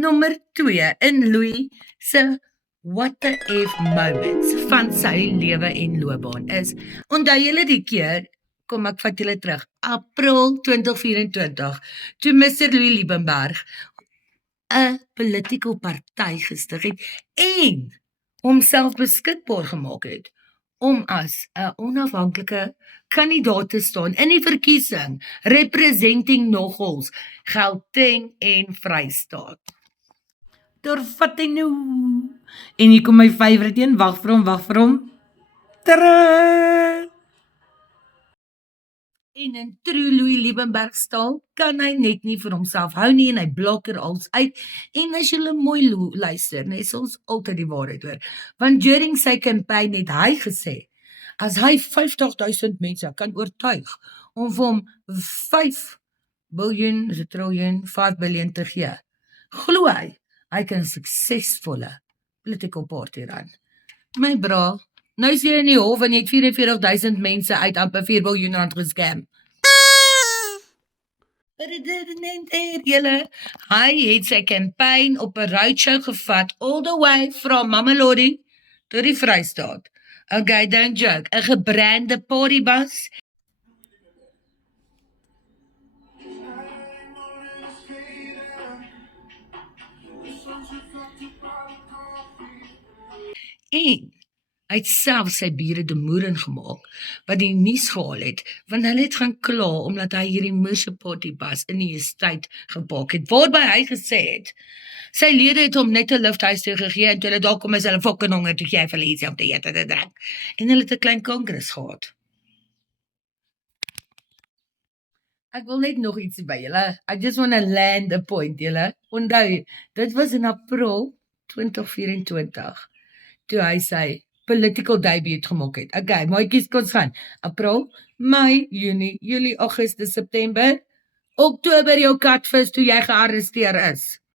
Nommer 2 in Louis se what the F moments van sy lewe en loopbaan is. Onthou julle die keer, kom ek vat julle terug, April 2024, toe Mr. Louis Liebenberg 'n politieke party gestig het en homself beskikbaar gemaak het om as 'n onafhanklike kandidaat te staan in die verkiesing representing nogals Gauteng en Vrystaat. Vat hy nou. En hier kom my favourite een, wag vir hom. Tadaa! En in true Louis Liebenberg staal kan hy net nie vir homself hou nie en hy blokker als uit. En as julle mooi luister, nee, is ons altyd die waarheid hoor. Want during sy campaign het hy gesê, as hy 50,000 mense kan oortuig om vir hom 5 biljoen, 5 biljoen te gee, glo hy kan 'n suksesvolle political party run. My bra, nou is jy in die hof en jy het 44,000 mense uit amper 4 biljoen rand gescam. But it didn't end there, julle. Hy het sy campaign op 'n roadshow gevat, all the way from Mamelodi tot die Vrystaat. Okay, don't joke, 'n gebrande partybus. En hy het self sy bure de moeren gemaak, wat die nuus gehaal het, want hulle het gaan kla, omdat hy hierdie moerse partybus in die estate gepak het, waarby hy gesê het, sy lede het hom net 'n lifthuis toe gegee, en toe hulle daar kom is hulle fucking honger, toe gee hy vir hulle iets om te eet en te drink, en hulle het 'n klein kongres gehad. Ek wil net nog iets by julle, I just want to land a point, julle, onthou, dit was in April 2024, toe hy sy political debut gemaak het. Okay, maatjies, kom ons gaan. April, Mei, Junie, Julie, Augustus, September, Oktober jou katvis toe jy gearresteer is.